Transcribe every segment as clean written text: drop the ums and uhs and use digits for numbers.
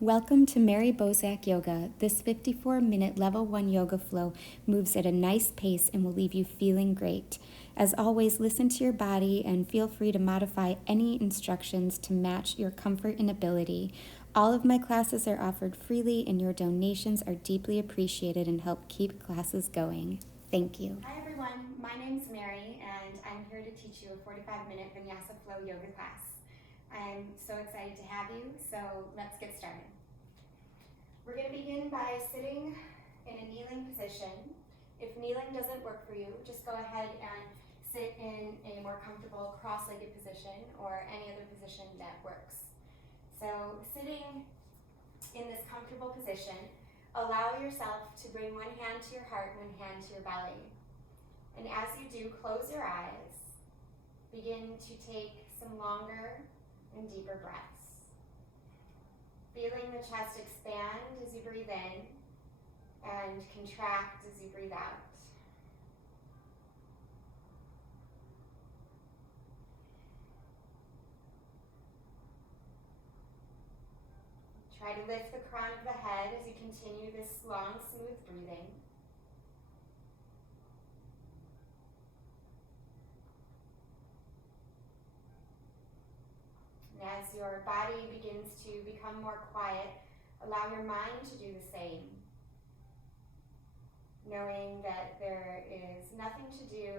Welcome to Mary Bosak Yoga. This 54-minute level 1 yoga flow moves at a nice pace and will leave you feeling great. As always, listen to your body and feel free to modify any instructions to match your comfort and ability. All of my classes are offered freely and your donations are deeply appreciated and help keep classes going. Thank you. Hi everyone, my name's Mary and I'm here to teach you a 45-minute Vinyasa flow yoga class. I'm so excited to have you, so let's get started. We're going to begin by sitting in a kneeling position. If kneeling doesn't work for you, just go ahead and sit in a more comfortable cross-legged position or any other position that works. So sitting in this comfortable position, allow yourself to bring one hand to your heart, one hand to your belly. And as you do, close your eyes. Begin to take some longer and deeper breaths. Feeling the chest expand as you breathe in and contract as you breathe out. Try to lift the crown of the head as you continue this long, smooth breathing. And as your body begins to become more quiet, allow your mind to do the same. Knowing that there is nothing to do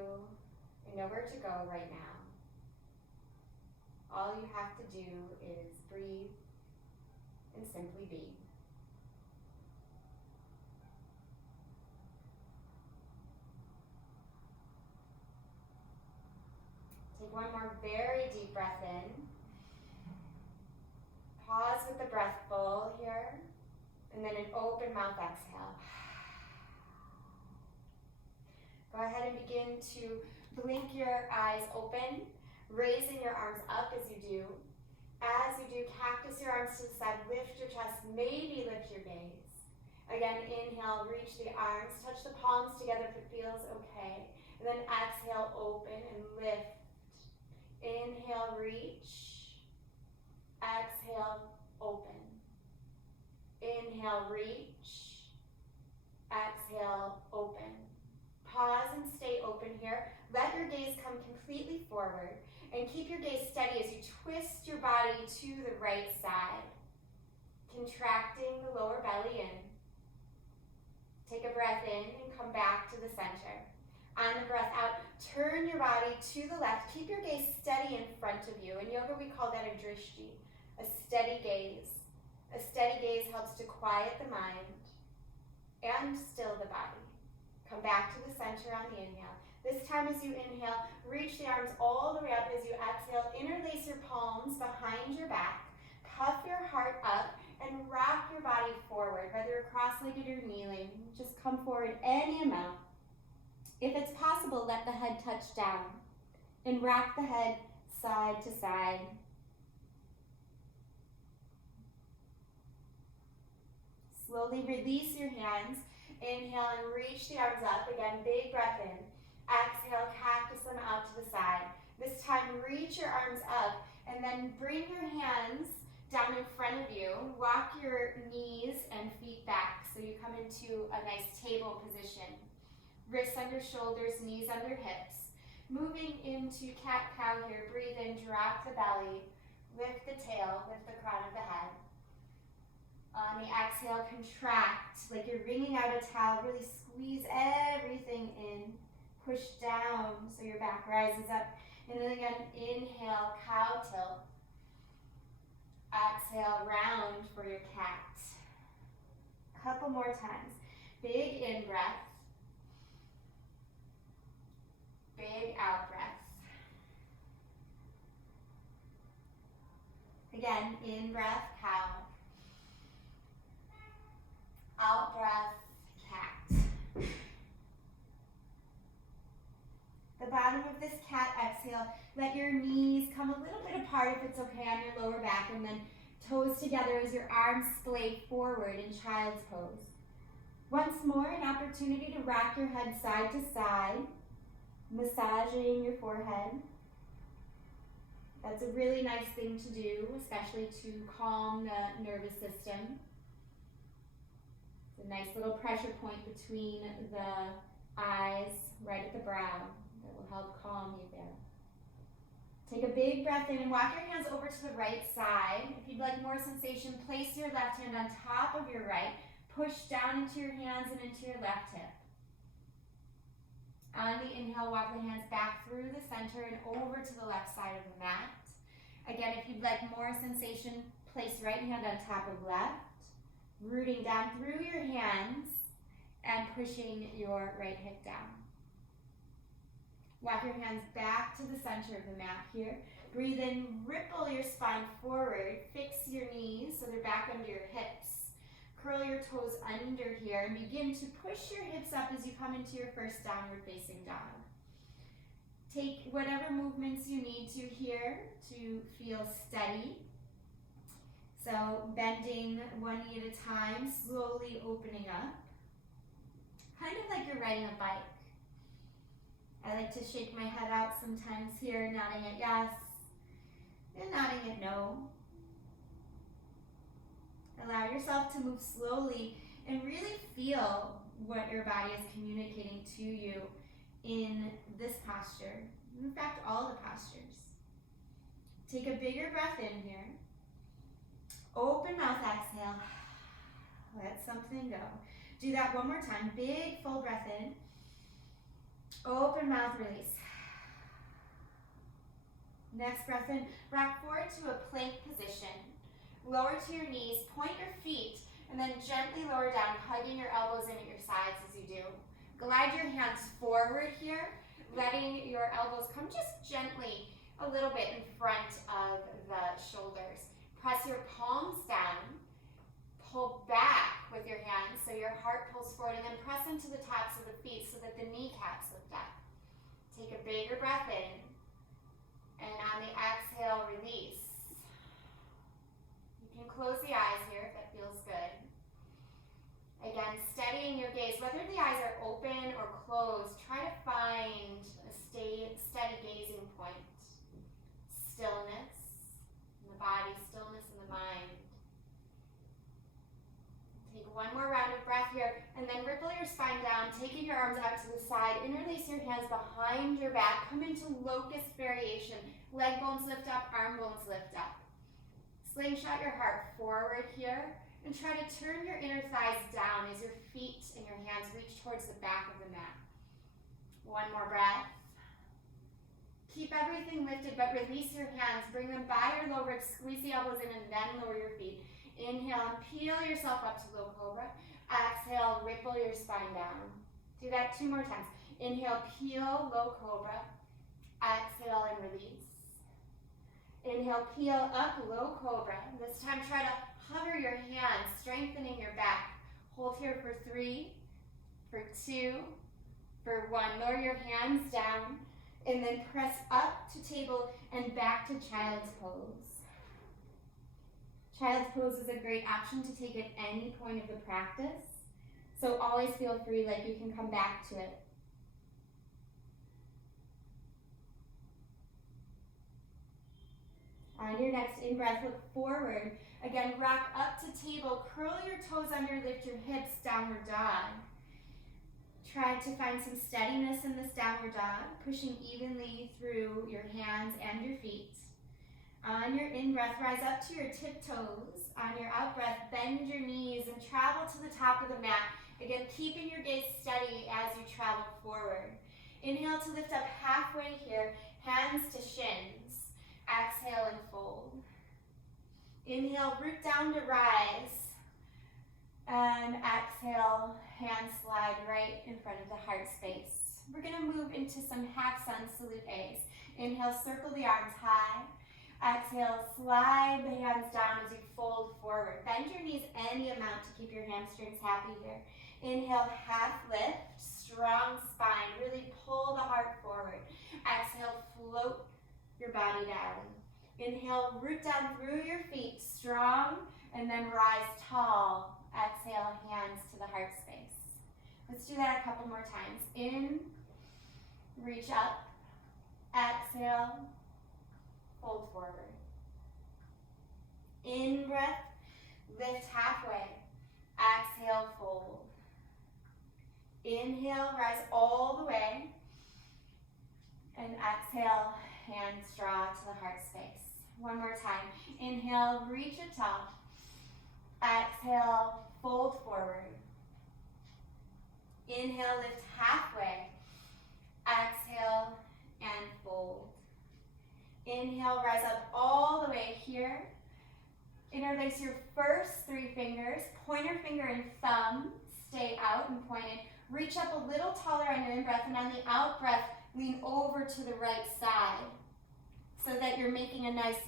and nowhere to go right now. All you have to do is breathe and simply be. Take one more very deep breath in. Pause with the breath full here, and then an open mouth exhale. Go ahead and begin to blink your eyes open, raising your arms up as you do. As you do, cactus your arms to the side, lift your chest, maybe lift your gaze. Again, inhale, reach the arms, touch the palms together if it feels okay. And then exhale, open and lift. Inhale, reach. Exhale, open. Inhale, reach. Exhale, open. Pause and stay open here. Let your gaze come completely forward and keep your gaze steady as you twist your body to the right side, contracting the lower belly in. Take a breath in and come back to the center. On the breath out, turn your body to the left. Keep your gaze steady in front of you. In yoga, we call that a drishti, a steady gaze. A steady gaze helps to quiet the mind and still the body. Come back to the center on the inhale. This time as you inhale, reach the arms all the way up. As you exhale, interlace your palms behind your back. Puff your heart up and rock your body forward, whether you're cross-legged or kneeling. Just come forward any amount. If it's possible, let the head touch down and rock the head side to side. Slowly release your hands. Inhale and reach the arms up. Again, big breath in. Exhale, cactus them out to the side. This time, reach your arms up and then bring your hands down in front of you. Walk your knees and feet back so you come into a nice table position. Wrists under shoulders, knees under hips. Moving into cat-cow here. Breathe in, drop the belly. Lift the tail, lift the crown of the head. On the exhale, contract like you're wringing out a towel. Really squeeze everything in. Push down so your back rises up. And then again, inhale, cow tilt. Exhale, round for your cat. Couple more times. Big in breath. Big out breath. Again, in breath, cow. Out breath, cat. The bottom of this cat exhale, let your knees come a little bit apart if it's okay on your lower back, and then toes together as your arms splay forward in child's pose. Once more, an opportunity to rock your head side to side, massaging your forehead. That's a really nice thing to do, especially to calm the nervous system. It's a nice little pressure point between the eyes, right at the brow, that will help calm you there. Take a big breath in and walk your hands over to the right side. If you'd like more sensation, place your left hand on top of your right. Push down into your hands and into your left hip. On the inhale, walk the hands back through the center and over to the left side of the mat. Again, if you'd like more sensation, place right hand on top of left, rooting down through your hands and pushing your right hip down. Walk your hands back to the center of the mat here. Breathe in, ripple your spine forward, fix your knees so they're back under your hips. Curl your toes under here and begin to push your hips up as you come into your first downward facing dog. Take whatever movements you need to here to feel steady. So bending one knee at a time, slowly opening up. Kind of like you're riding a bike. I like to shake my head out sometimes here, nodding at yes and nodding at no. Allow yourself to move slowly and really feel what your body is communicating to you in this posture. In fact, all the postures. Take a bigger breath in here. Open mouth, exhale. Let something go. Do that one more time. Big full breath in. Open mouth, release. Next breath in. Rock forward to a plank position. Lower to your knees, point your feet, and then gently lower down, hugging your elbows in at your sides as you do. Glide your hands forward here, letting your elbows come just gently a little bit in front of the shoulders. Press your palms down, pull back with your hands so your heart pulls forward, and then press into the tops of the feet so that the kneecaps lift up. Take a bigger breath in, and on the exhale, release. You can close the eyes here if that feels good. Again, steadying your gaze. Whether the eyes are open or closed, try to find a steady gazing point. Stillness in the body, stillness in the mind. Take one more round of breath here, and then ripple your spine down, taking your arms out to the side. Interlace your hands behind your back. Come into locust variation. Leg bones lift up, arm bones lift up. Slingshot your heart forward here, and try to turn your inner thighs down as your feet and your hands reach towards the back of the mat. One more breath. Keep everything lifted, but release your hands. Bring them by your low ribs, squeeze the elbows in, and then lower your feet. Inhale and peel yourself up to low cobra. Exhale, ripple your spine down. Do that 2 more times. Inhale, peel, low cobra. Exhale and release. Inhale, peel up, low cobra. This time try to hover your hands, strengthening your back. Hold here for 3, for 2, for 1. Lower your hands down, and then press up to table and back to child's pose. Child's pose is a great option to take at any point of the practice, so always feel free, like you can come back to it. On your next in-breath, look forward. Again, rock up to table, curl your toes under, lift your hips, downward dog. Try to find some steadiness in this downward dog, pushing evenly through your hands and your feet. On your in-breath, rise up to your tiptoes. On your out-breath, bend your knees and travel to the top of the mat. Again, keeping your gaze steady as you travel forward. Inhale to lift up halfway here, hands to shins. Exhale and fold. Inhale, root down to rise. And exhale, hands slide right in front of the heart space. We're going to move into some half sun salute A's. Inhale, circle the arms high. Exhale, slide the hands down as you fold forward. Bend your knees any amount to keep your hamstrings happy here. Inhale, half lift, strong spine. Really pull the heart forward. Exhale, float your body down. Inhale, root down through your feet, strong, and then rise tall. Exhale, hands to the heart space. Let's do that a couple more times. In, reach up, exhale, fold forward. In breath, lift halfway. Exhale, fold. Inhale, rise all the way. And exhale, hands draw to the heart space. One more time. Inhale, reach it tall. Exhale, fold forward. Inhale, lift halfway. Exhale, and fold. Inhale, rise up all the way here. Interlace your first 3 fingers. Pointer finger and thumb stay out and pointed. Reach up a little taller on your in-breath, and on the out-breath, lean over to the right side so that you're making a nice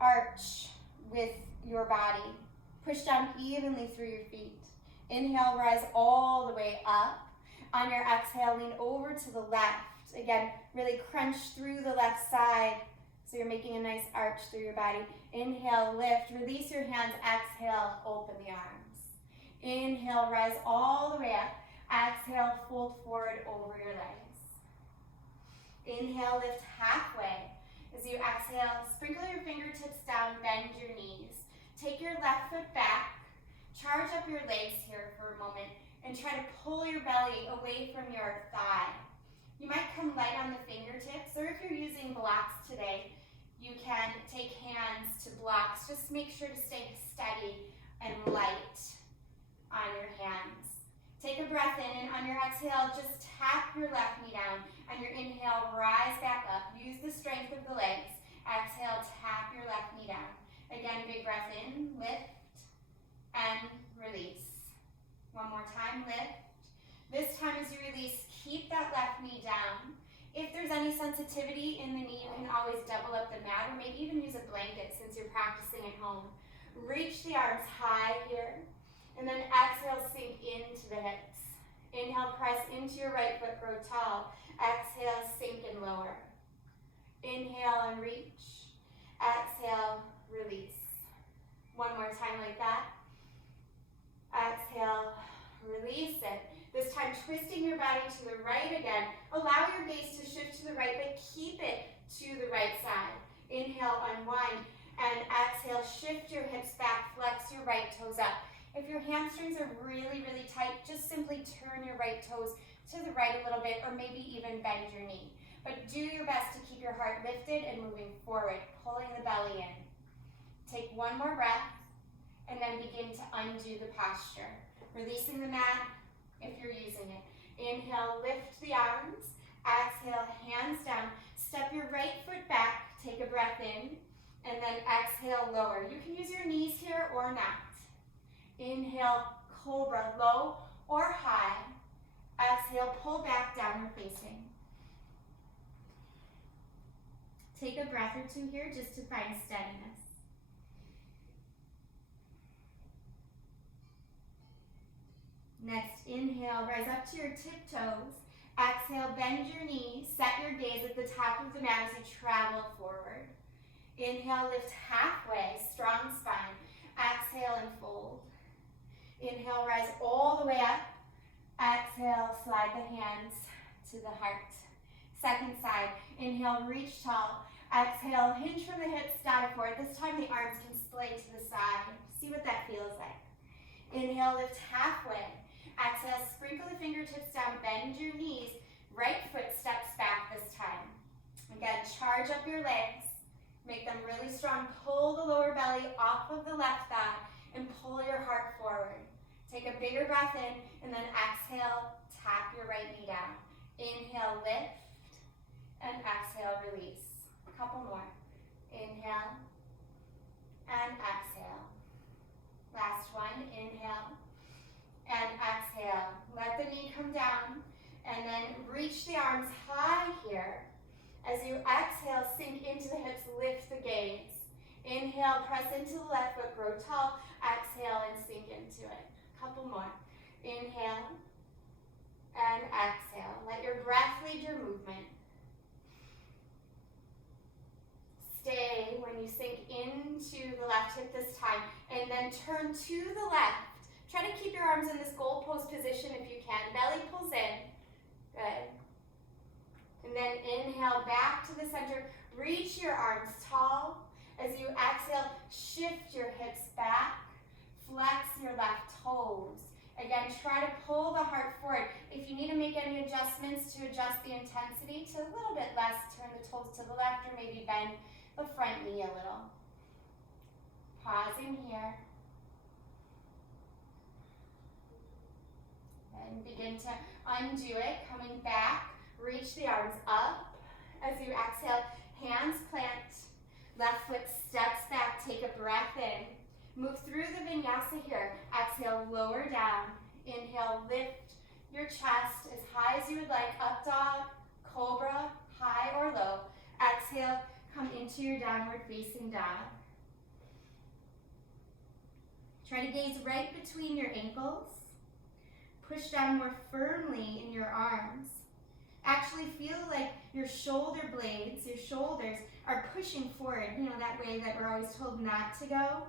arch with your body. Push down evenly through your feet. Inhale, rise all the way up. On your exhale, lean over to the left. Again, really crunch through the left side so you're making a nice arch through your body. Inhale, lift, release your hands. Exhale, open the arms. Inhale, rise all the way up. Exhale, fold forward over your legs. Inhale, lift halfway. As you exhale, sprinkle your fingertips down, bend your knees. Take your left foot back. Charge up your legs here for a moment and try to pull your belly away from your thigh. You might come light on the fingertips, or if you're using blocks today, you can take hands to blocks. Just make sure to stay steady and light on your hands. Take a breath in, and on your exhale, just tap your left knee down. On your inhale, rise back up. Use the strength of the legs. Exhale, tap your left knee down. Again, big breath in, lift, and release. One more time, lift. This time as you release, keep that left knee down. If there's any sensitivity in the knee, you can always double up the mat, or maybe even use a blanket since you're practicing at home. Reach the arms high here, and then exhale, sink into the hips. Inhale, press into your right foot, grow tall. Exhale, sink and lower. Inhale and reach. Exhale, release. One more time like that. Exhale, release it. This time twisting your body to the right again. Allow your gaze to shift to the right, but keep it to the right side. Inhale, unwind, and exhale, shift your hips back, flex your right toes up. If your hamstrings are really, really tight, just simply turn your right toes to the right a little bit, or maybe even bend your knee. But do your best to keep your heart lifted and moving forward, pulling the belly in. Take one more breath, and then begin to undo the posture. Releasing the mat if you're using it. Inhale, lift the arms. Exhale, hands down. Step your right foot back, take a breath in, and then exhale, lower. You can use your knees here or not. Inhale, cobra, low or high. Exhale, pull back, downward facing. Take a breath or two here just to find steadiness. Next, inhale, rise up to your tiptoes. Exhale, bend your knees, set your gaze at the top of the mat as you travel forward. Inhale, lift halfway, strong spine. Exhale and fold. Inhale, rise all the way up. Exhale, slide the hands to the heart. Second side, inhale, reach tall. Exhale, hinge from the hips, dive forward. This time the arms can splay to the side. See what that feels like. Inhale, lift halfway. Exhale, sprinkle the fingertips down, bend your knees. Right foot steps back this time. Again, charge up your legs. Make them really strong. Pull the lower belly off of the left thigh and pull your heart forward. Take a bigger breath in, and then exhale, tap your right knee down. Inhale, lift, and exhale, release. A couple more. Inhale, and exhale. Last one, inhale, and exhale. Let the knee come down, and then reach the arms high here. As you exhale, sink into the hips, lift the gaze. Inhale, press into the left foot, grow tall. Exhale, and sink into it. Couple more. Inhale and exhale. Let your breath lead your movement. Stay when you sink into the left hip this time, and then turn to the left. Try to keep your arms in this goal pose position if you can. Belly pulls in. Good. And then inhale back to the center. Reach your arms tall. As you exhale, shift your hips back. Flex your left toes. Again, try to pull the heart forward. If you need to make any adjustments to adjust the intensity to a little bit less, turn the toes to the left or maybe bend the front knee a little. Pausing here. And begin to undo it, coming back. Reach the arms up. As you exhale, hands plant. Left foot steps back, take a breath in. Move through the vinyasa here. Exhale, lower down. Inhale, lift your chest as high as you would like. Up dog, cobra, high or low. Exhale, come into your downward facing dog. Try to gaze right between your ankles. Push down more firmly in your arms. Actually feel like your shoulder blades, your shoulders are pushing forward, that way that we're always told not to go.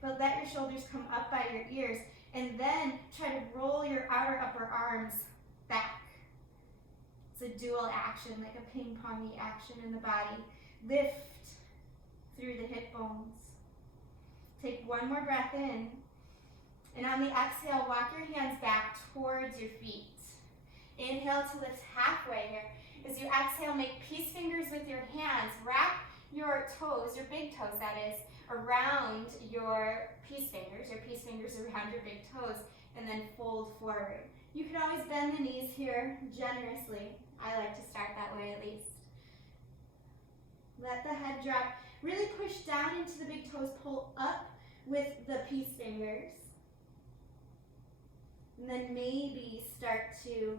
But let your shoulders come up by your ears and then try to roll your outer upper arms back. It's a dual action, like a ping-pongy action in the body. Lift through the hip bones. Take one more breath in. And on the exhale, walk your hands back towards your feet. Inhale to lift halfway here. As you exhale, make peace fingers with your hands. Wrap your toes, your big toes that is, around your peace fingers around your big toes, and then fold forward. You can always bend the knees here generously. I like to start that way at least. Let the head drop. Really push down into the big toes. Pull up with the peace fingers. And then maybe start to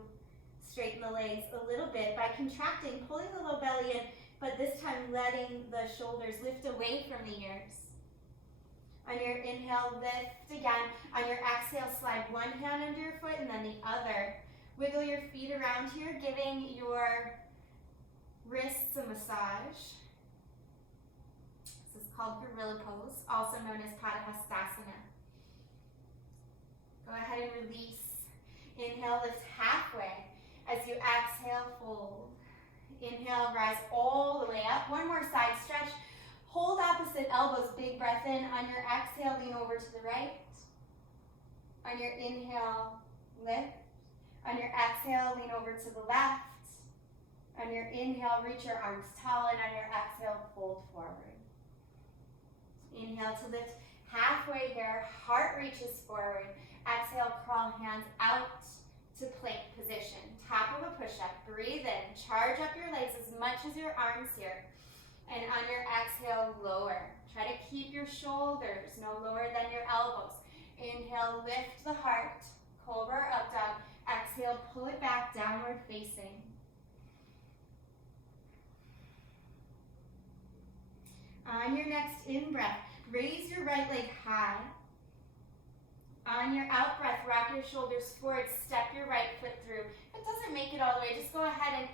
straighten the legs a little bit by contracting, pulling the low belly in, but this time letting the shoulders lift away from the ears. On your inhale, lift again. On your exhale, slide one hand under your foot and then the other. Wiggle your feet around here, giving your wrists a massage. This is called gorilla pose, also known as Padahastasana. Go ahead and release. Inhale, lift halfway. As you exhale, fold. Inhale, rise all the way up. One more side stretch. Hold opposite elbows, big breath in. On your exhale, lean over to the right. On your inhale, lift. On your exhale, lean over to the left. On your inhale, reach your arms tall, and on your exhale, fold forward. Inhale to lift halfway here. Heart reaches forward. Exhale, crawl hands out to plank position. Top of a push-up. Breathe in. Charge up your legs as much as your arms here. And on your exhale, lower. Try to keep your shoulders no lower than your elbows. Inhale, lift the heart. Cobra, up dog. Exhale, pull it back, downward facing. On your next in-breath, raise your right leg high. On your out-breath, rock your shoulders forward, step your right foot through. If it doesn't make it all the way, just go ahead and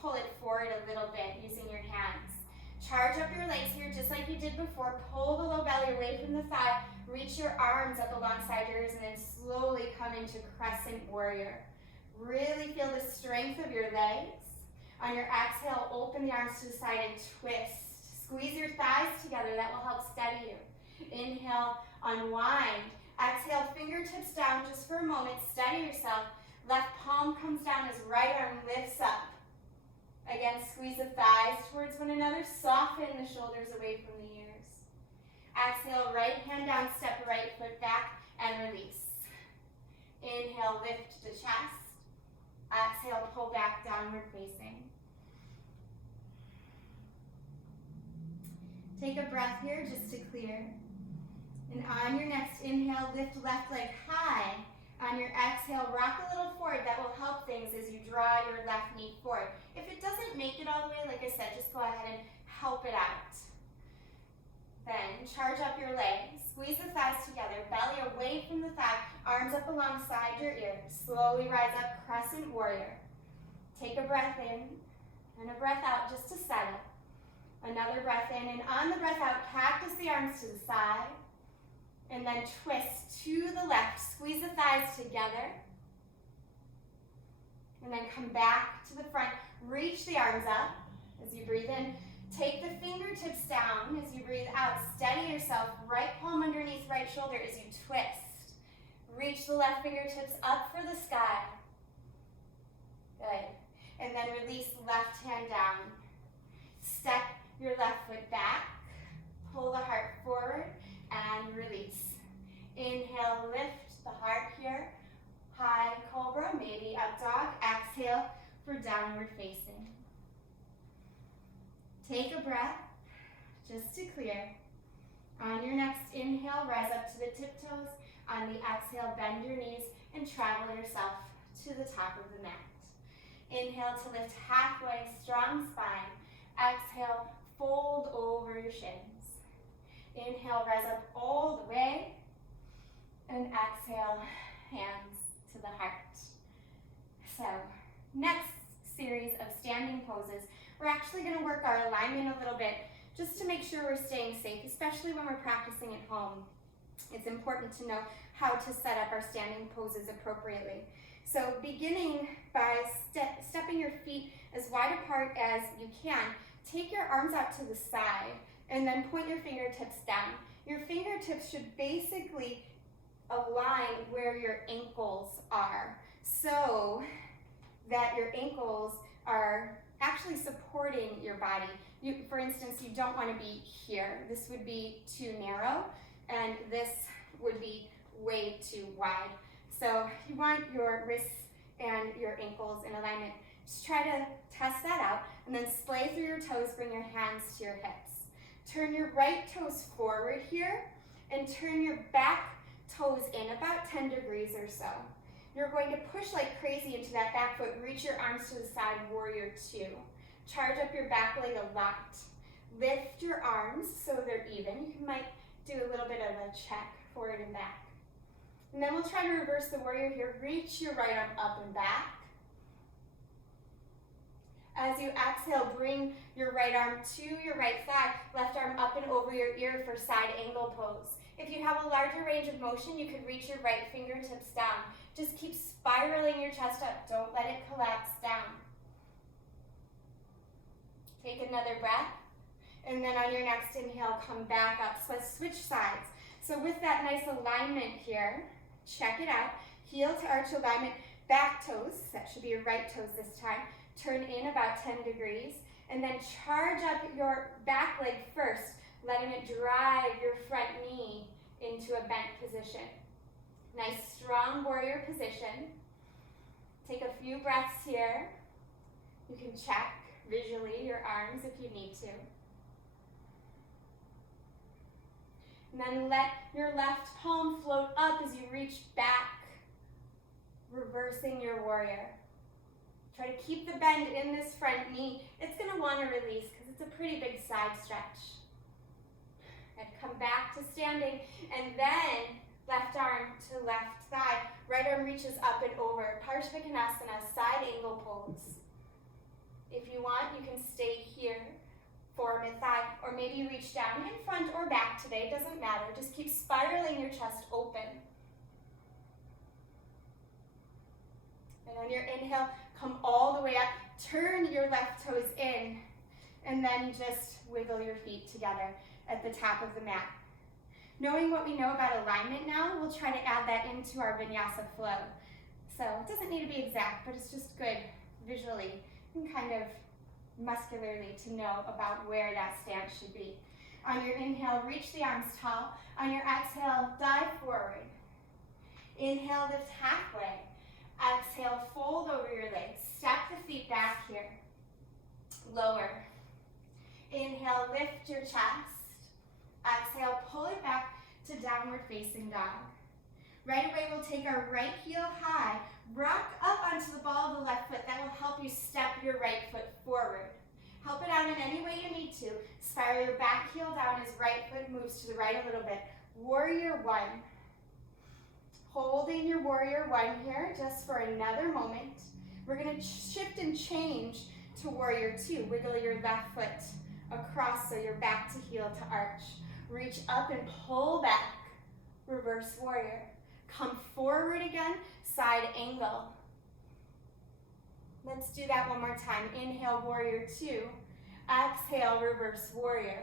pull it forward a little bit using your hands. Charge up your legs here just like you did before. Pull the low belly away from the thigh. Reach your arms up alongside your ears and then slowly come into Crescent Warrior. Really feel the strength of your legs. On your exhale, open the arms to the side and twist. Squeeze your thighs together. That will help steady you. Inhale, unwind. Exhale, fingertips down just for a moment. Steady yourself. Left palm comes down as right arm lifts up. Again, squeeze the thighs towards one another. Soften the shoulders away from the ears. Exhale, right hand down, step right foot back, and release. Inhale, lift the chest. Exhale, pull back, downward facing. Take a breath here just to clear. And on your next inhale, lift left leg high. On your exhale, rock a little forward. That will help things as you draw your left knee forward. If it doesn't make it all the way, like I said, just go ahead and help it out. Then charge up your legs. Squeeze the thighs together. Belly away from the thigh. Arms up alongside your ears. Slowly rise up, Crescent Warrior. Take a breath in and a breath out just to settle. Another breath in, and on the breath out, cactus the arms to the side. And then twist to the left. Squeeze the thighs together. And then come back to the front. Reach the arms up as you breathe in. Take the fingertips down as you breathe out. Steady yourself. Right palm underneath right shoulder as you twist. Reach the left fingertips up for the sky. Good. And then release left hand down. Step your left foot back. Pull the heart forward and release. Inhale, lift the heart here. High cobra, maybe up dog. Exhale for downward facing. Take a breath, just to clear. On your next inhale, rise up to the tiptoes. On the exhale, bend your knees and travel yourself to the top of the mat. Inhale to lift halfway, strong spine. Exhale, fold over your shins. Inhale, rise up all the way. And exhale, hands to the heart. So, next series of standing poses, we're actually going to work our alignment a little bit just to make sure we're staying safe, especially when we're practicing at home. It's important to know how to set up our standing poses appropriately. So beginning by stepping your feet as wide apart as you can, take your arms out to the side and then point your fingertips down. Your fingertips should basically align where your ankles are so that your ankles are actually supporting your body. For instance, you don't want to be here. This would be too narrow, and this would be way too wide. So you want your wrists and your ankles in alignment. Just try to test that out, and then splay through your toes, bring your hands to your hips. Turn your right toes forward here, and turn your back toes in about 10 degrees or so. You're going to push like crazy into that back foot. Reach your arms to the side, warrior two. Charge up your back leg a lot. Lift your arms so they're even. You might do a little bit of a check forward and back. And then we'll try to reverse the warrior here. Reach your right arm up and back. As you exhale, bring your right arm to your right thigh, left arm up and over your ear for side angle pose. If you have a larger range of motion, you could reach your right fingertips down. Just keep spiraling your chest up. Don't let it collapse down. Take another breath. And then on your next inhale, come back up. So let's switch sides. So with that nice alignment here, check it out. Heel to arch alignment, back toes. That should be your right toes this time. Turn in about 10 degrees. And then charge up your back leg first, letting it drive your front knee into a bent position. Nice strong warrior position. Take a few breaths here. You can check visually your arms if you need to. And then let your left palm float up as you reach back, reversing your warrior. Try to keep the bend in this front knee. It's going to want to release because it's a pretty big side stretch. And come back to standing, and then left arm to left thigh. Right arm reaches up and over. Parsvakonasana, side angle pose. If you want, you can stay here for mid-thigh, or maybe reach down in front or back today. It doesn't matter. Just keep spiraling your chest open. And on your inhale, come all the way up. Turn your left toes in, and then just wiggle your feet together at the top of the mat. Knowing what we know about alignment now, we'll try to add that into our vinyasa flow. So it doesn't need to be exact, but it's just good visually and kind of muscularly to know about where that stance should be. On your inhale, reach the arms tall. On your exhale, dive forward. Inhale, lift halfway. Exhale, fold over your legs. Step the feet back here. Lower. Inhale, lift your chest. Exhale, pull it back to downward facing dog. Right away, we'll take our right heel high, rock up onto the ball of the left foot. That will help you step your right foot forward. Help it out in any way you need to. Spiral your back heel down as right foot moves to the right a little bit. Warrior one. Holding your warrior one here just for another moment. We're going to shift and change to warrior two. Wiggle your left foot across so you're back to heel to arch. Reach up and pull back. Reverse warrior. Come forward again, side angle. Let's do that one more time. Inhale, warrior two. Exhale, reverse warrior.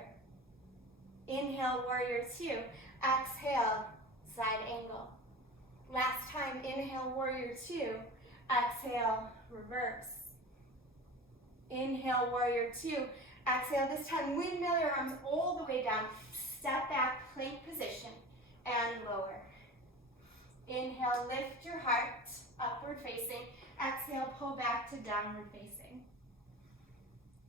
Inhale, warrior two. Exhale, side angle. Last time, inhale, warrior two. Exhale, reverse. Inhale, warrior two. Exhale, this time windmill your arms all the way down. Step back, plank position, and lower. Inhale, lift your heart, upward facing. Exhale, pull back to downward facing.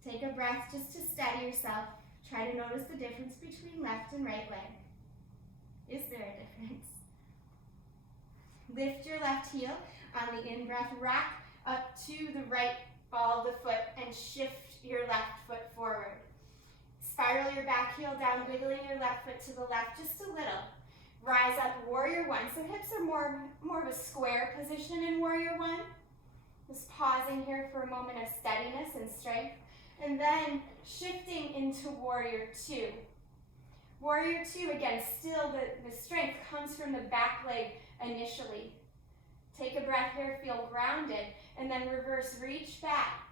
Take a breath just to steady yourself. Try to notice the difference between left and right leg. Is there a difference? Lift your left heel on the in-breath, rock up to the right ball of the foot and shift your left foot forward. Spiral your back heel down, wiggling your left foot to the left just a little. Rise up, warrior one. So hips are more of a square position in warrior one. Just pausing here for a moment of steadiness and strength. And then shifting into warrior two. Warrior two, again, still the strength comes from the back leg initially. Take a breath here, feel grounded, and then reverse, reach back.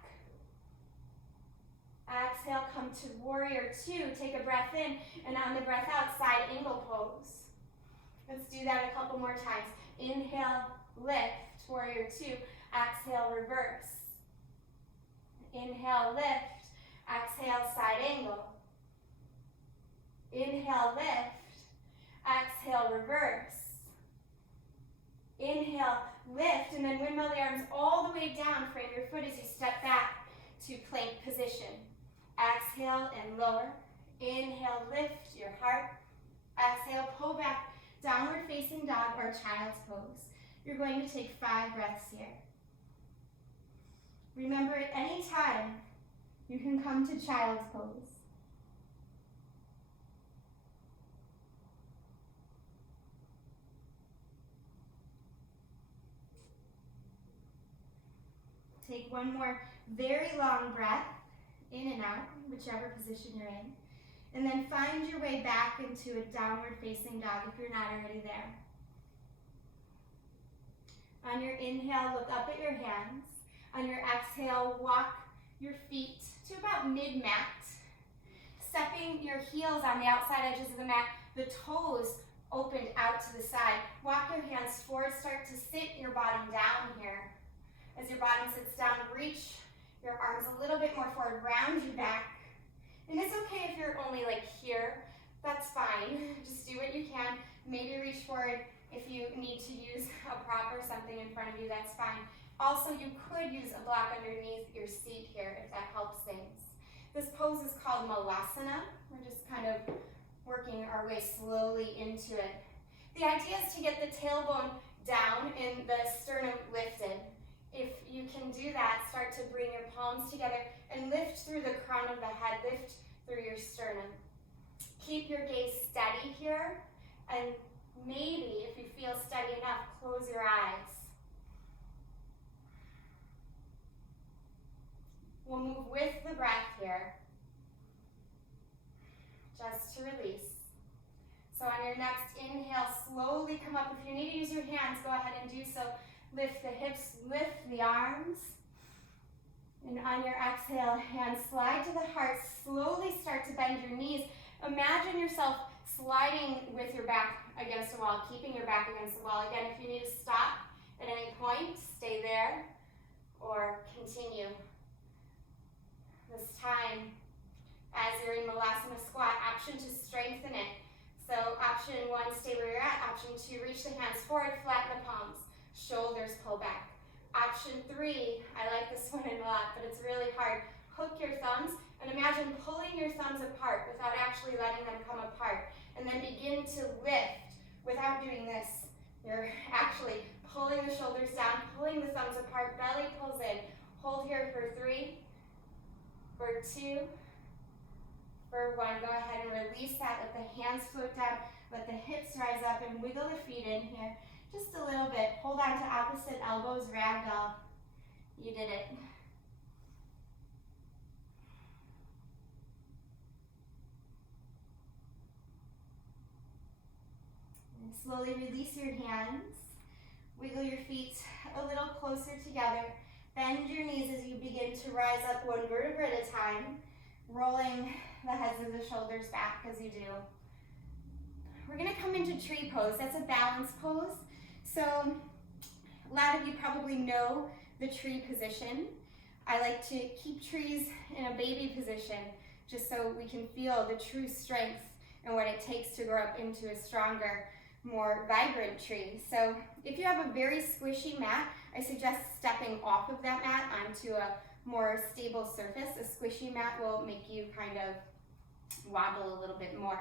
Exhale, come to warrior two. Take a breath in, and on the breath out, side angle pose. Let's do that a couple more times. Inhale, lift, warrior two. Exhale, reverse. Inhale, lift. Exhale, side angle. Inhale, lift. Exhale, reverse. Inhale, lift, and then windmill the arms all the way down. Frame your foot as you step back to plank position. Exhale and lower. Inhale, lift your heart. Exhale, pull back, downward facing dog or child's pose. You're going to take 5 breaths here. Remember, at any time, you can come to child's pose. Take one more very long breath, in and out, whichever position you're in. And then find your way back into a downward facing dog if you're not already there. On your inhale, look up at your hands. On your exhale, walk your feet to about mid-mat. Stepping your heels on the outside edges of the mat, the toes opened out to the side. Walk your hands forward, start to sit your bottom down here. As your bottom sits down, reach your arms a little bit more forward, round your back. And it's okay if you're only like here, that's fine. Just do what you can. Maybe reach forward if you need to use a prop or something in front of you, that's fine. Also, you could use a block underneath your seat here if that helps things. This pose is called Malasana. We're just kind of working our way slowly into it. The idea is to get the tailbone down and the sternum lifted. If you can do that, start to bring your palms together and lift through the crown of the head, lift through your sternum. Keep your gaze steady here, and maybe, if you feel steady enough, close your eyes. We'll move with the breath here, just to release. So on your next inhale, slowly come up. If you need to use your hands, go ahead and do so. Lift the hips, lift the arms. And on your exhale, hands slide to the heart. Slowly start to bend your knees. Imagine yourself sliding with your back against the wall, keeping your back against the wall. Again, if you need to stop at any point, stay there or continue. This time, as you're in Malasana squat, option to strengthen it. So option 1, stay where you're at. Option 2, reach the hands forward, flatten the palms. Shoulders pull back. Option 3, I like this one a lot, but it's really hard. Hook your thumbs and imagine pulling your thumbs apart without actually letting them come apart. And then begin to lift without doing this. You're actually pulling the shoulders down, pulling the thumbs apart, belly pulls in. Hold here for 3, for 2, for 1. Go ahead and release that. Let the hands float down. Let the hips rise up and wiggle the feet in here. Just a little bit. Hold on to opposite elbows, ragdoll. You did it. And slowly release your hands. Wiggle your feet a little closer together. Bend your knees as you begin to rise up 1 vertebra at a time. rolling the heads of the shoulders back as you do. We're gonna come into tree pose. That's a balance pose. So a lot of you probably know the tree position. I like to keep trees in a baby position just so we can feel the true strength and what it takes to grow up into a stronger, more vibrant tree. So if you have a very squishy mat, I suggest stepping off of that mat onto a more stable surface. A squishy mat will make you kind of wobble a little bit more.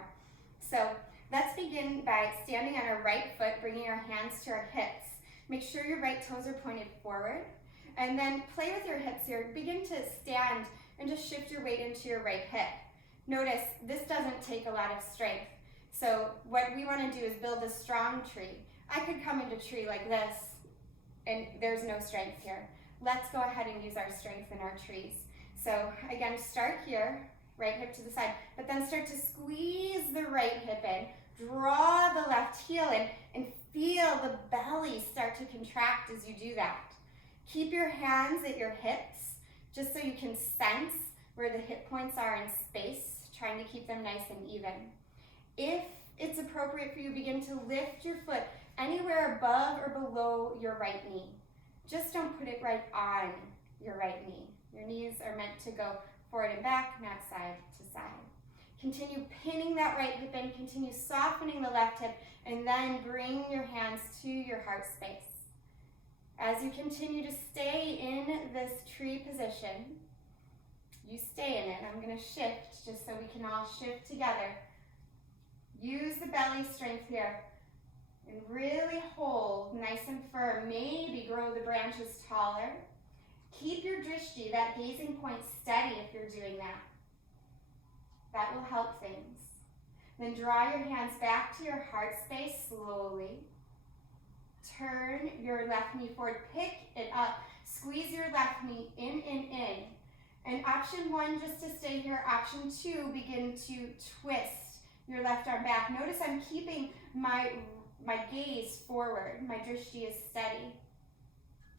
So let's begin by standing on our right foot, bringing our hands to our hips. Make sure your right toes are pointed forward, and then play with your hips here. Begin to stand and just shift your weight into your right hip. Notice this doesn't take a lot of strength. So what we want to do is build a strong tree. I could come into tree like this, and there's no strength here. Let's go ahead and use our strength in our trees. So again, start here, right hip to the side, but then start to squeeze the right hip in, draw the left heel in, and feel the belly start to contract as you do that. Keep your hands at your hips, just so you can sense where the hip points are in space, trying to keep them nice and even. If it's appropriate for you, begin to lift your foot anywhere above or below your right knee. Just don't put it right on your right knee. Your knees are meant to go forward and back, not side to side. Continue pinning that right hip in, continue softening the left hip, and then bring your hands to your heart space. As you continue to stay in this tree position, you stay in it. I'm going to shift just so we can all shift together. Use the belly strength here and really hold nice and firm. Maybe grow the branches taller. Keep your drishti, that gazing point, steady if you're doing that. That will help things. Then draw your hands back to your heart space slowly. Turn your left knee forward, pick it up. Squeeze your left knee in. And option one, just to stay here. Option two, begin to twist your left arm back. Notice I'm keeping my gaze forward. My drishti is steady.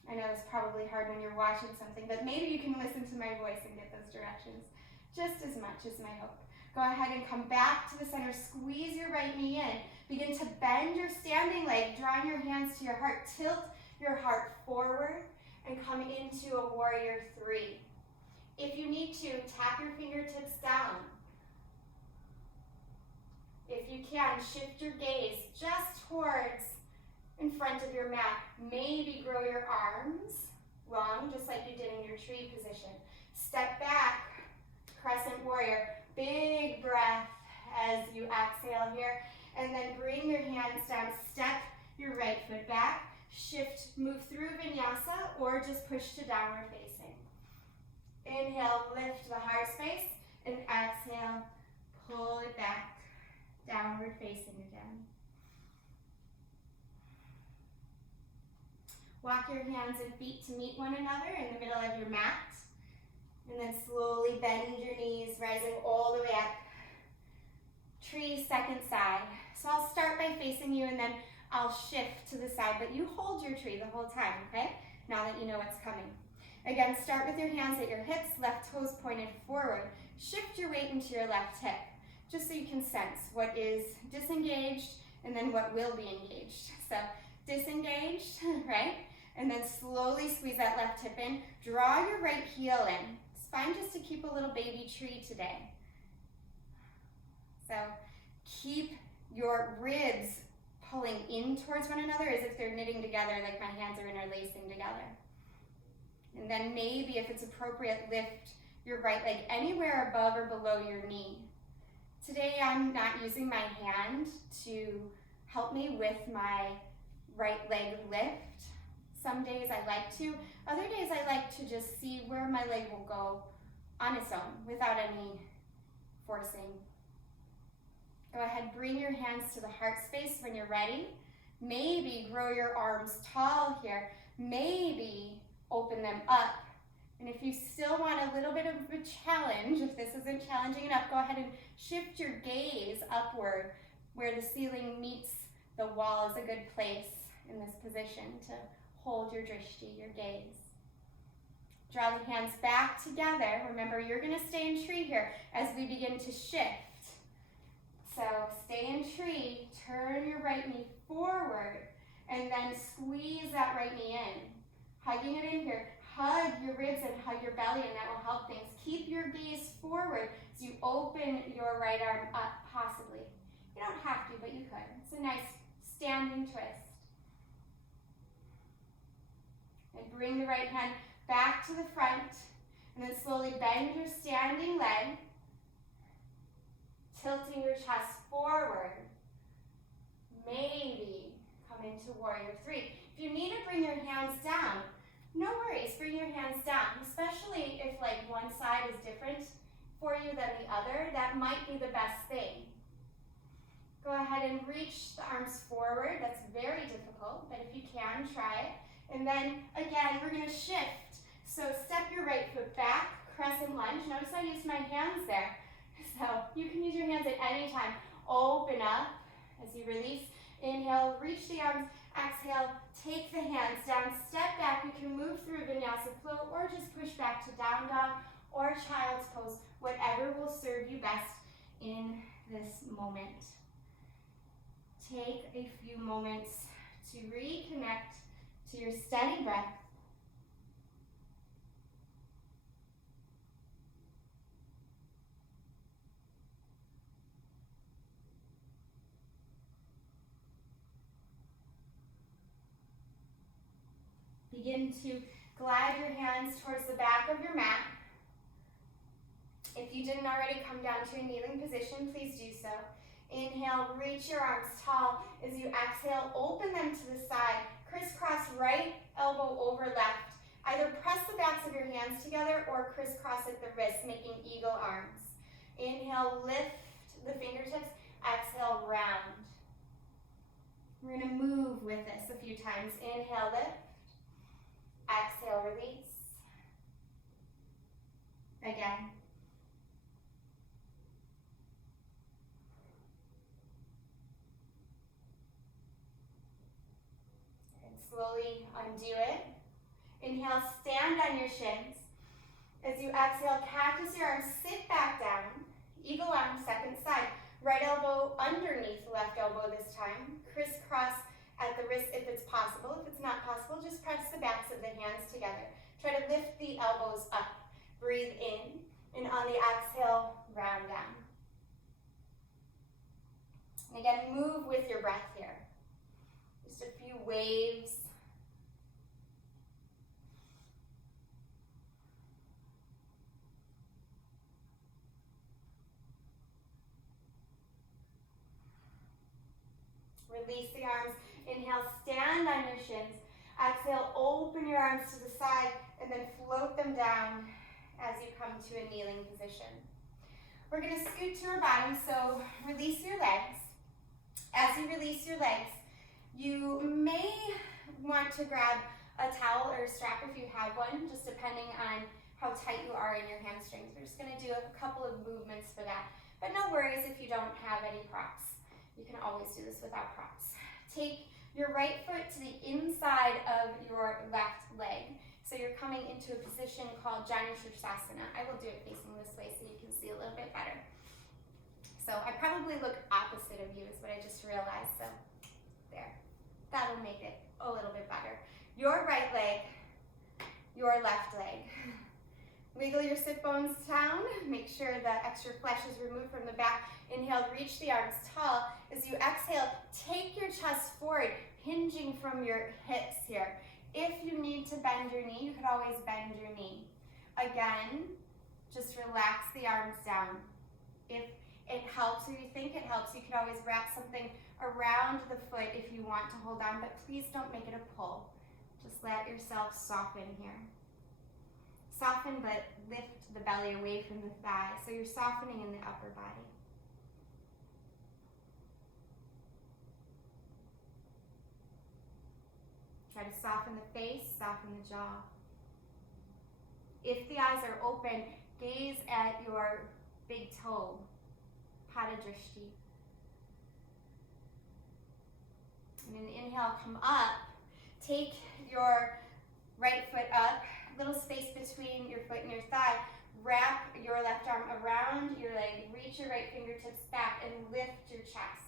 I know it's probably hard when you're watching something, but maybe you can listen to my voice and get those directions just as much as my hope. Go ahead and come back to the center. Squeeze your right knee in. Begin to bend your standing leg, drawing your hands to your heart. Tilt your heart forward and come into a warrior three. If you need to, tap your fingertips down. If you can, shift your gaze just towards in front of your mat. Maybe grow your arms long, just like you did in your tree position. Step back, Crescent Warrior. Big breath as you exhale here. And then bring your hands down. Step your right foot back. Shift, move through vinyasa, or just push to downward facing. Inhale, lift the heart space, and exhale, pull it back, downward facing again. Walk your hands and feet to meet one another in the middle of your mat. And then slowly bend your knees, rising all the way up. Tree, second side. So I'll start by facing you, and then I'll shift to the side, but you hold your tree the whole time, okay? Now that you know what's coming. Again, start with your hands at your hips, left toes pointed forward. Shift your weight into your left hip, just so you can sense what is disengaged and then what will be engaged. So disengaged, right? And then slowly squeeze that left hip in. Draw your right heel in. It's fine just to keep a little baby tree today. So keep your ribs pulling in towards one another as if they're knitting together, like my hands are interlacing together. And then maybe, if it's appropriate, lift your right leg anywhere above or below your knee. Today I'm not using my hand to help me with my right leg lift. Some days I like to. Other days I like to just see where my leg will go on its own without any forcing. Go ahead, bring your hands to the heart space when you're ready. Maybe grow your arms tall here. Maybe open them up. And if you still want a little bit of a challenge, if this isn't challenging enough, go ahead and shift your gaze upward where the ceiling meets the wall is a good place in this position to hold your drishti, your gaze. Draw the hands back together. Remember, you're going to stay in tree here as we begin to shift. So stay in tree, turn your right knee forward, and then squeeze that right knee in. Hugging it in here. Hug your ribs and hug your belly, and that will help things. Keep your gaze forward as you open your right arm up, possibly. You don't have to, but you could. It's a nice standing twist. And bring the right hand back to the front, and then slowly bend your standing leg, tilting your chest forward. Maybe come into warrior three. If you need to bring your hands down, no worries, bring your hands down, especially if like one side is different for you than the other. That might be the best thing. Go ahead and reach the arms forward. That's very difficult, but if you can, try it. And then again, we're gonna shift. So step your right foot back, crescent lunge. Notice I used my hands there. So you can use your hands at any time. Open up as you release. Inhale, reach the arms. Exhale, take the hands down, step back. You can move through vinyasa flow or just push back to down dog or child's pose, whatever will serve you best in this moment. Take a few moments to reconnect to your steady breath. Begin to glide your hands towards the back of your mat. If you didn't already come down to a kneeling position, please do so. Inhale, reach your arms tall. As you exhale, open them to the side. Crisscross right elbow over left. Either press the backs of your hands together or crisscross at the wrists, making eagle arms. Inhale, lift the fingertips. Exhale, round. We're going to move with this a few times. Inhale, lift. Exhale, release. Again. And slowly undo it. Inhale, stand on your shins. As you exhale, cactus your arms, sit back down. Eagle arm, second side. Right elbow underneath left elbow this time. Crisscross at the wrist if it's possible. If it's not possible, just press the backs of the hands together. Try to lift the elbows up. Breathe in, and on the exhale, round down. And again, move with your breath here. Just a few waves. Release the arms. Inhale, stand on your shins. Exhale, open your arms to the side and then float them down as you come to a kneeling position. We're going to scoot to our bottom, so release your legs. As you release your legs, you may want to grab a towel or a strap if you have one, just depending on how tight you are in your hamstrings. We're just going to do a couple of movements for that. But no worries if you don't have any props. You can always do this without props. Take your right foot to the inside of your left leg. So you're coming into a position called Janus Asana. I will do it facing this way so you can see a little bit better. So I probably look opposite of you is what I just realized. So there, that'll make it a little bit better. Your right leg, your left leg. Wiggle your sit bones down. Make sure the extra flesh is removed from the back. Inhale, reach the arms tall. As you exhale, take your chest forward, hinging from your hips here. If you need to bend your knee, you could always bend your knee. Again, just relax the arms down. If it helps or you think it helps, you could always wrap something around the foot if you want to hold on, but please don't make it a pull. Just let yourself soften here. Soften, but lift the belly away from the thigh, so you're softening in the upper body. Try to soften the face, soften the jaw. If the eyes are open, gaze at your big toe, Pada Drishti. And then inhale, come up. Take your right foot up, little space between your foot and your thigh. Wrap your left arm around your leg, reach your right fingertips back, and lift your chest.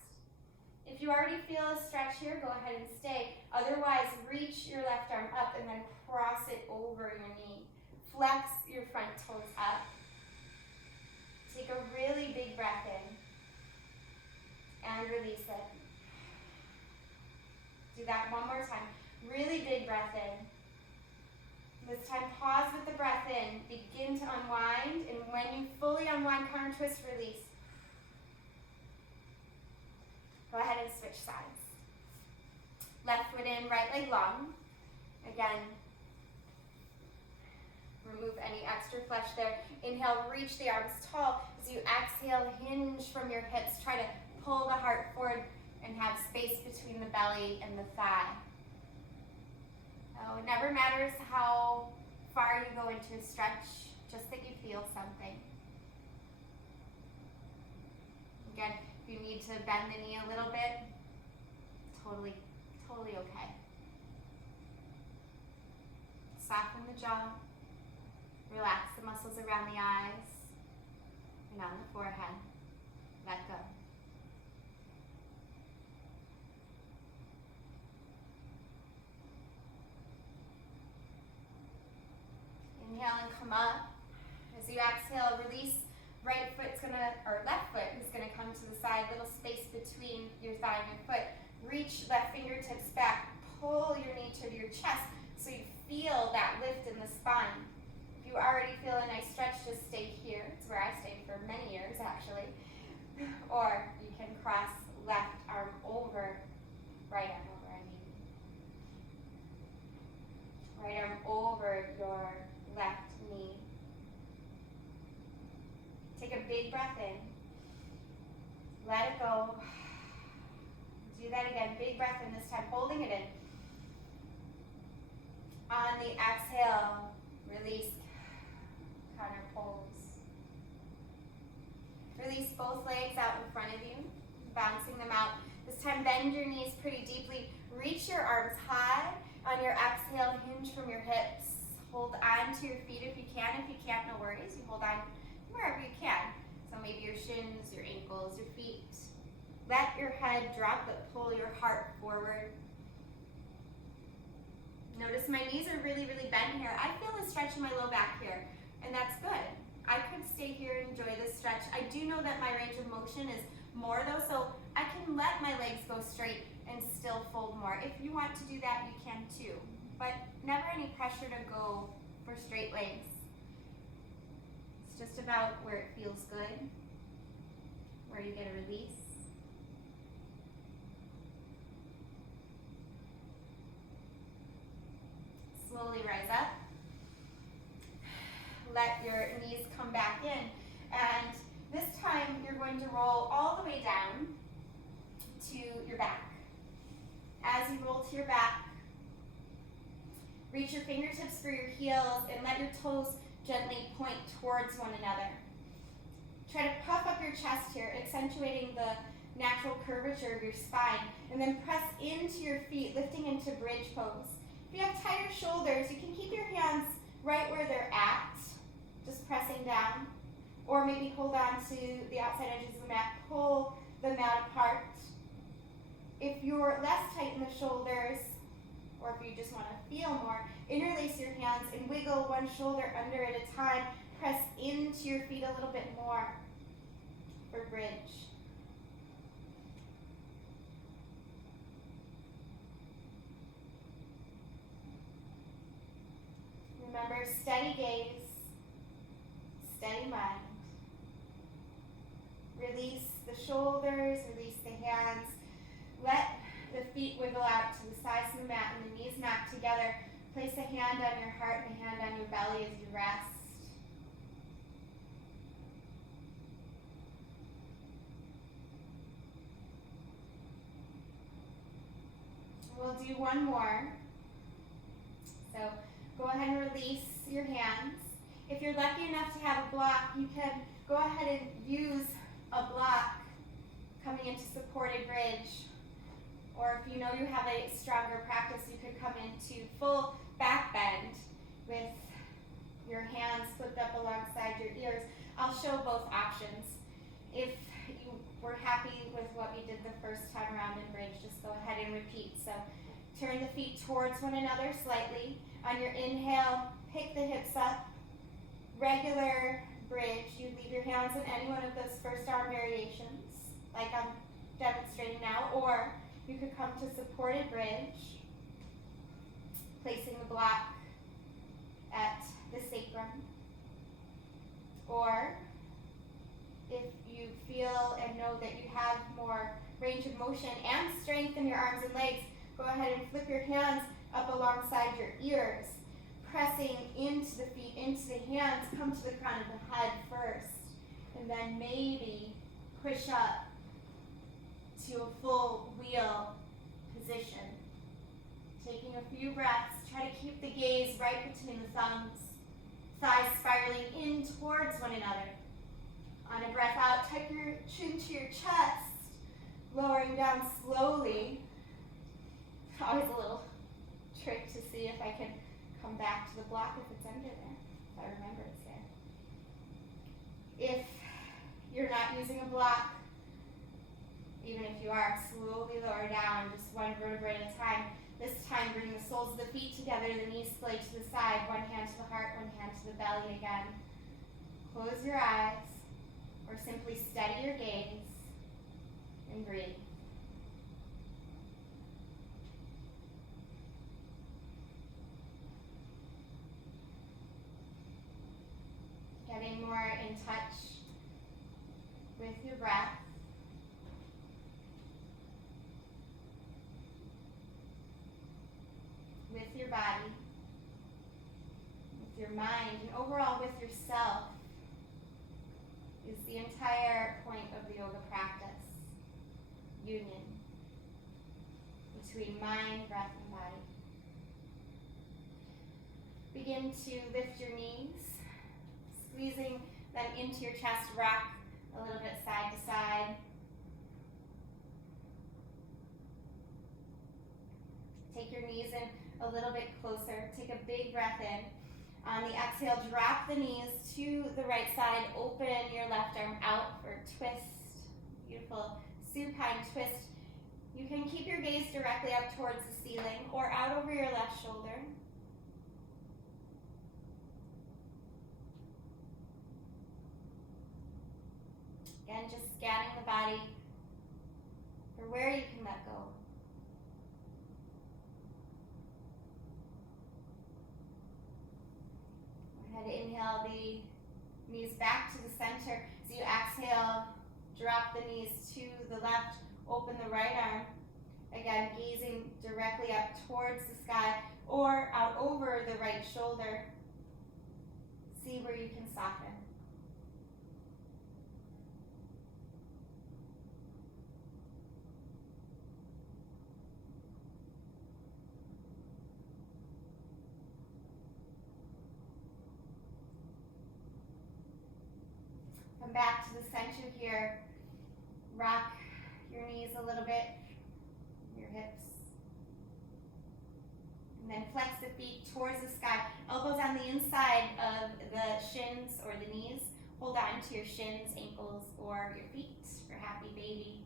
If you already feel a stretch here, go ahead and stay. Otherwise, reach your left arm up and then cross it over your knee. Flex your front toes up. Take a really big breath in and release it. Do that one more time. Really big breath in. This time, pause with the breath in. Begin to unwind, and when you fully unwind, counter twist, release. Go ahead and switch sides. Left foot in, right leg long. Again, remove any extra flesh there. Inhale, reach the arms tall. As you exhale, hinge from your hips. Try to pull the heart forward and have space between the belly and the thigh. Oh, it never matters how far you go into a stretch, just that you feel something. Again, if you need to bend the knee a little bit, totally okay. Soften the jaw, relax the muscles around the eyes and on the forehead. Let go. Inhale and come up. As you exhale, release. Right foot's left foot is gonna come to the side. Little space between your thigh and your foot. Reach left fingertips back. Pull your knee to your chest so you feel that lift in the spine. If you already feel a nice stretch, just stay here. It's where I stayed for many years, actually. Or you can cross left arm over, right arm over, right arm over your left knee. Take a big breath in. Let it go. Do that again. Big breath in this time, holding it in. On the exhale, release. Counter pose. Release both legs out in front of you, bouncing them out. This time, bend your knees pretty deeply. Reach your arms high. On your exhale, hinge from your hips. Hold on to your feet if you can. If you can't, no worries. You hold on wherever you can. So maybe your shins, your ankles, your feet. Let your head drop, but pull your heart forward. Notice my knees are really bent here. I feel a stretch in my low back here, and that's good. I could stay here and enjoy this stretch. I do know that my range of motion is more though, so I can let my legs go straight and still fold more. If you want to do that, you can too. But never any pressure to go for straight legs. It's just about where it feels good, where you get a release. Slowly rise up. Let your knees come back in. And this time you're going to roll all the way down to your back. As you roll to your back, reach your fingertips for your heels and let your toes gently point towards one another. Try to puff up your chest here, accentuating the natural curvature of your spine, and then press into your feet, lifting into bridge pose. If you have tighter shoulders, you can keep your hands right where they're at, just pressing down, or maybe hold on to the outside edges of the mat, pull the mat apart. If you're less tight in the shoulders, or if you just want to feel more, interlace your hands and wiggle one shoulder under at a time. Press into your feet a little bit more for bridge. Remember, steady gaze, steady mind. Release the shoulders, release the hands. Let the feet wiggle out to the sides of the mat and the knees knock together. Place a hand on your heart and a hand on your belly as you rest. We'll do one more. So go ahead and release your hands. If you're lucky enough to have a block, you can go ahead and use a block coming into supported bridge. Or if you know you have a stronger practice, you could come into full back bend with up alongside your ears. I'll show both options. If you were happy with what we did the first time around in bridge, just go ahead and repeat. So turn the feet towards one another slightly. On your inhale, pick the hips up. Regular bridge, you leave your hands in any one of those first arm variations, like I'm demonstrating now, or you could come to supported bridge, placing the block at the sacrum. Or if you feel and know that you have more range of motion and strength in your arms and legs, go ahead and flip your hands up alongside your ears, pressing into the feet, into the hands, come to the crown of the head first, and then maybe push up to a full wheel position. Taking a few breaths, try to keep the gaze right between the thumbs, thighs spiraling in towards one another. On a breath out, tuck your chin to your chest, lowering down slowly. Always a little trick to see if I can come back to the block if it's under there, if I remember it's there. If you're not using a block, even if you are, slowly lower down, just one vertebrae at a time. This time, bring the soles of the feet together, the knees splay to the side, one hand to the heart, one hand to the belly again. Close your eyes, or simply steady your gaze, and breathe. Getting more in touch with your breath. With your body, with your mind, and overall with yourself is the entire point of the yoga practice. Union between mind, breath, and body. Begin to lift your knees, squeezing them into your chest, rock a little bit side to side. Take your knees in a little bit closer. Take a big breath in. On the exhale, drop the knees to the right side. Open your left arm out for twist. Beautiful supine twist. You can keep your gaze directly up towards the ceiling or out over your left shoulder. Again, just scanning the body for where you can let go. Go ahead, inhale the knees back to the center. As you exhale, drop the knees to the left, open the right arm. Again, gazing directly up towards the sky or out over the right shoulder. See where you can soften. Come back to the center here. Rock your knees a little bit, your hips. And then flex the feet towards the sky. Elbows on the inside of the shins or the knees. Hold on to your shins, ankles, or your feet for happy baby.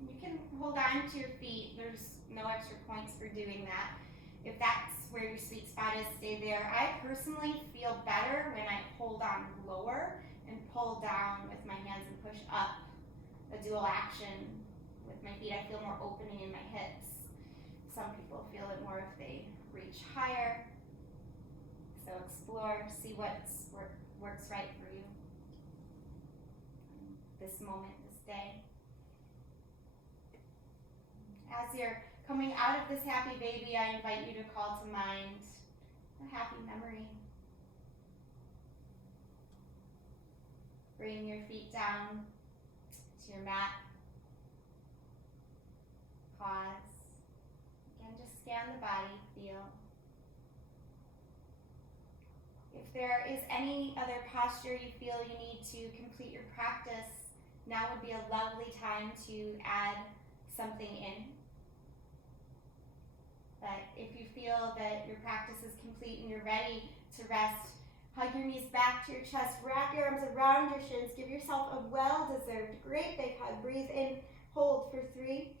You can hold on to your feet. There's no extra points for doing that. If that's where your sweet spot is, stay there. I personally feel better when I hold on lower and pull down with my hands and push up. A dual action with my feet. I feel more opening in my hips. Some people feel it more if they reach higher. So explore, see what works right for you. This moment, this day. As you're coming out of this happy baby, I invite you to call to mind a happy memory. Bring your feet down to your mat. Pause. Again, just scan the body, feel. If there is any other posture you feel you need to complete your practice, now would be a lovely time to add something in. But if you feel that your practice is complete and you're ready to rest, hug your knees back to your chest, wrap your arms around your shins, give yourself a well-deserved great big hug. Breathe in, hold for 3,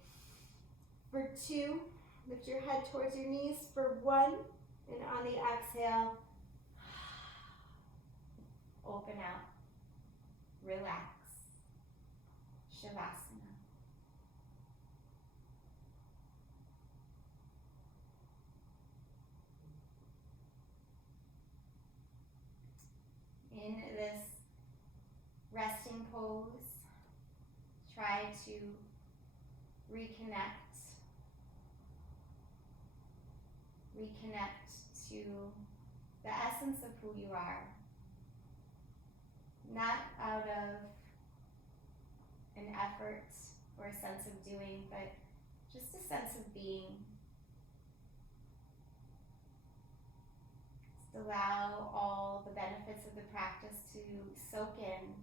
for 2, lift your head towards your knees for 1, and on the exhale, open out, relax, Shavasana. In this resting pose, try to reconnect to the essence of who you are, not out of an effort or a sense of doing, but just a sense of being. Just allow all the benefits of the practice to soak in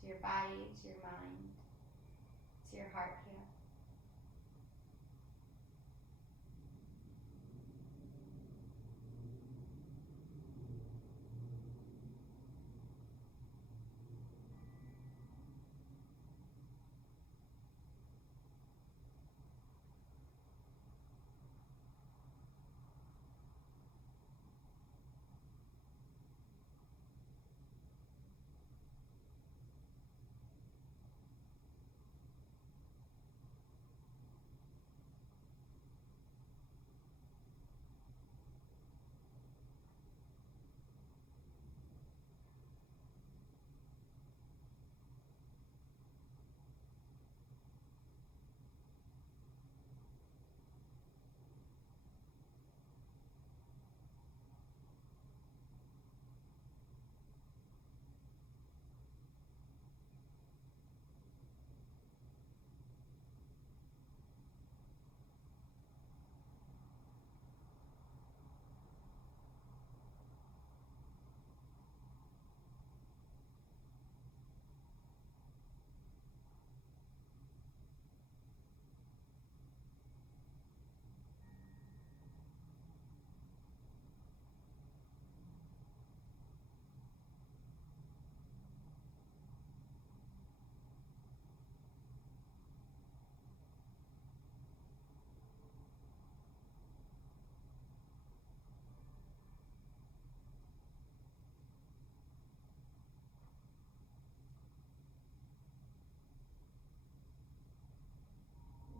to your body, to your mind, to your heart here.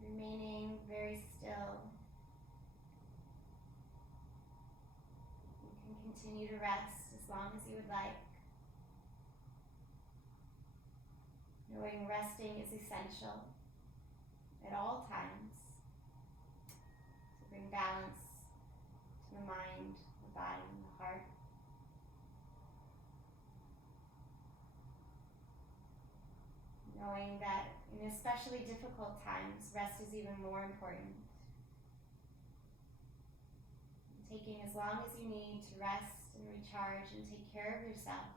Remaining very still. You can continue to rest as long as you would like. Knowing resting is essential at all times to bring balance to the mind, the body, and the heart. Knowing that in especially difficult times, rest is even more important. Taking as long as you need to rest and recharge and take care of yourself,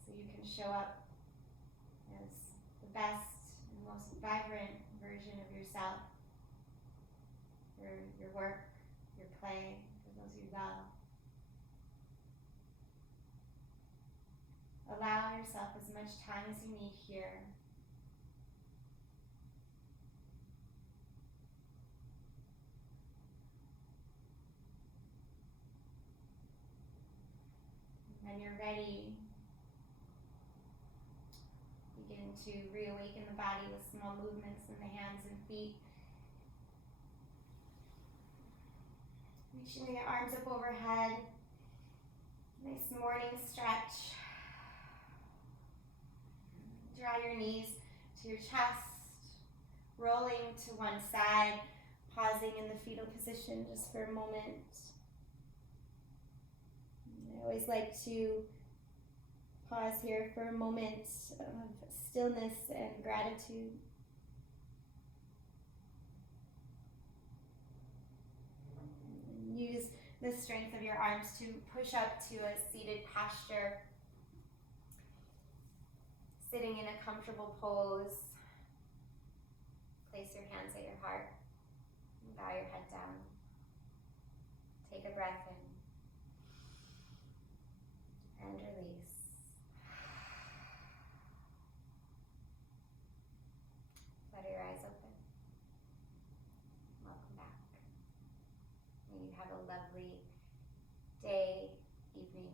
so you can show up as the best and most vibrant version of yourself for your work, your play, for those you love. Allow yourself as much time as you need here. When you're ready, begin to reawaken the body with small movements in the hands and feet. Reaching the arms up overhead. Nice morning stretch. Draw your knees to your chest, rolling to one side, pausing in the fetal position just for a moment. I always like to pause here for a moment of stillness and gratitude. And use the strength of your arms to push up to a seated posture. Sitting in a comfortable pose, place your hands at your heart. Bow your head down. Take a breath in and release. Let your eyes open. Welcome back. May you have a lovely day, evening.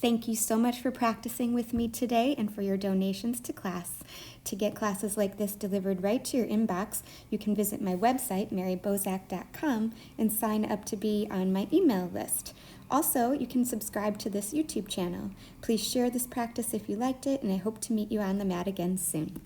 Thank you so much for practicing with me today and for your donations to class. To get classes like this delivered right to your inbox, you can visit my website, marybosak.com, and sign up to be on my email list. Also, you can subscribe to this YouTube channel. Please share this practice if you liked it, and I hope to meet you on the mat again soon.